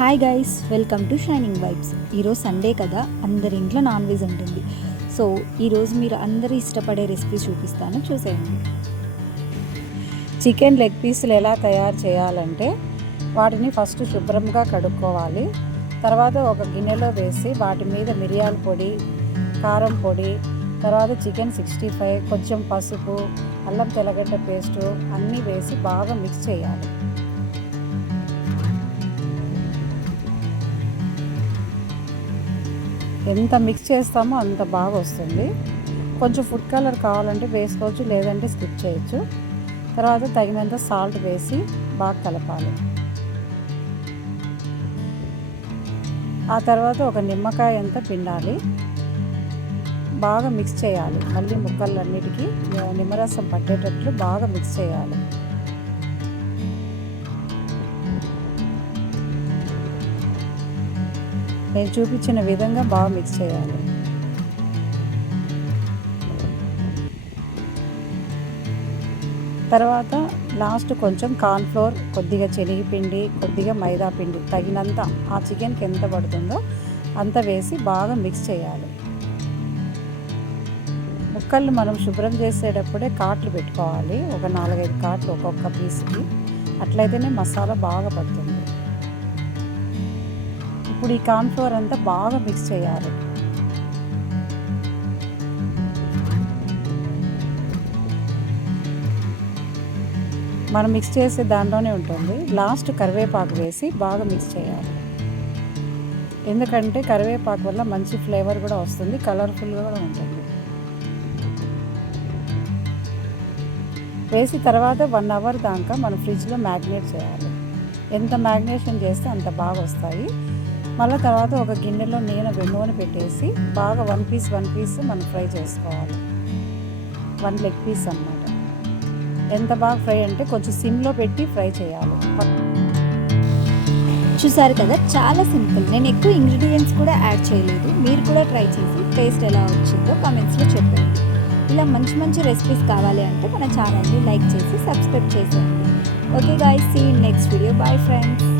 Hi guys, welcome to shining vibes. ఈరోజు Sunday కదా, అందరి ఇంట్లో నాన్ వెజ్ ఉంటుంది. సో ఈరోజు మీరు అందరూ ఇష్టపడే రెసిపీ చూపిస్తాను, చూసేయండి. చికెన్ లెగ్ పీసులు ఎలా తయారు చేయాలంటే వాటిని ఫస్ట్ శుభ్రంగా కడుక్కోవాలి. తర్వాత ఒక గిన్నెలో వేసి వాటి మీద మిరియాల పొడి, కారం పొడి, తర్వాత చికెన్ 65, కొంచెం పసుపు, అల్లం తెల్లగడ్డ పేస్టు అన్నీ వేసి బాగా మిక్స్ చేయాలి. ఎంత మిక్స్ చేస్తామో అంత బాగా వస్తుంది. కొంచెం ఫుడ్ కలర్ కావాలంటే వేసుకోవచ్చు, లేదంటే స్కిప్ చేయొచ్చు. తర్వాత తగినంత సాల్ట్ వేసి బాగా కలపాలి. ఆ తర్వాత ఒక నిమ్మకాయ అంతా పిండాలి, బాగా మిక్స్ చేయాలి. మళ్ళీ ముక్కలన్నిటికీ నిమ్మరసం పట్టేటట్లు బాగా మిక్స్ చేయాలి. నేను చూపించిన విధంగా బాగా మిక్స్ చేయాలి. తర్వాత లాస్ట్ కొంచెం కార్న్ఫ్లోర్, కొద్దిగా శనగపిండి, కొద్దిగా మైదా పిండి తగినంత ఆ చికెన్కి ఎంత పడుతుందో అంత వేసి బాగా మిక్స్ చేయాలి. ముక్కలు మనం శుభ్రం చేసేటప్పుడే కాట్లు పెట్టుకోవాలి, ఒక 4-5 కాట్లు ఒక్కొక్క పీస్కి. అట్లయితేనే మసాలా బాగా పడుతుంది. ఇప్పుడు ఈ కార్న్ఫ్లోర్ అంతా బాగా మిక్స్ చేయాలి. మనం మిక్స్ చేసే దాంట్లోనే ఉంటుంది. లాస్ట్ కరివేపాకు వేసి బాగా మిక్స్ చేయాలి. ఎందుకంటే కరివేపాకు వల్ల మంచి ఫ్లేవర్ కూడా వస్తుంది, కలర్ఫుల్గా కూడా ఉంటుంది. వేసి తర్వాత 1 అవర్ దాకా మనం ఫ్రిడ్జ్లో మ్యాగ్నేట్ చేయాలి. ఎంత మ్యాగ్నేషన్ చేస్తే అంత బాగా వస్తాయి. మళ్ళీ తర్వాత ఒక గిన్నెలో నూనె పెట్టేసి బాగా 1 పీస్ మనం ఫ్రై చేసుకోవాలి. 1 లెగ్ పీస్ అన్నమాట. ఎంత బాగా ఫ్రై అంటే కొంచెం సిమ్లో పెట్టి ఫ్రై చేయాలి. చూసారు కదా, చాలా సింపుల్. నేను ఎక్కువ ఇంగ్రీడియంట్స్ కూడా యాడ్ చేయలేదు. మీరు కూడా ట్రై చేసి టేస్ట్ ఎలా వచ్చిందో కామెంట్స్లో చెప్పండి. ఇలా మంచి మంచి రెసిపీస్ కావాలి అంటే మన ఛానల్ని లైక్ చేసి సబ్స్క్రైబ్ చేసేయండి. Okay guys, see you next video. Bye friends.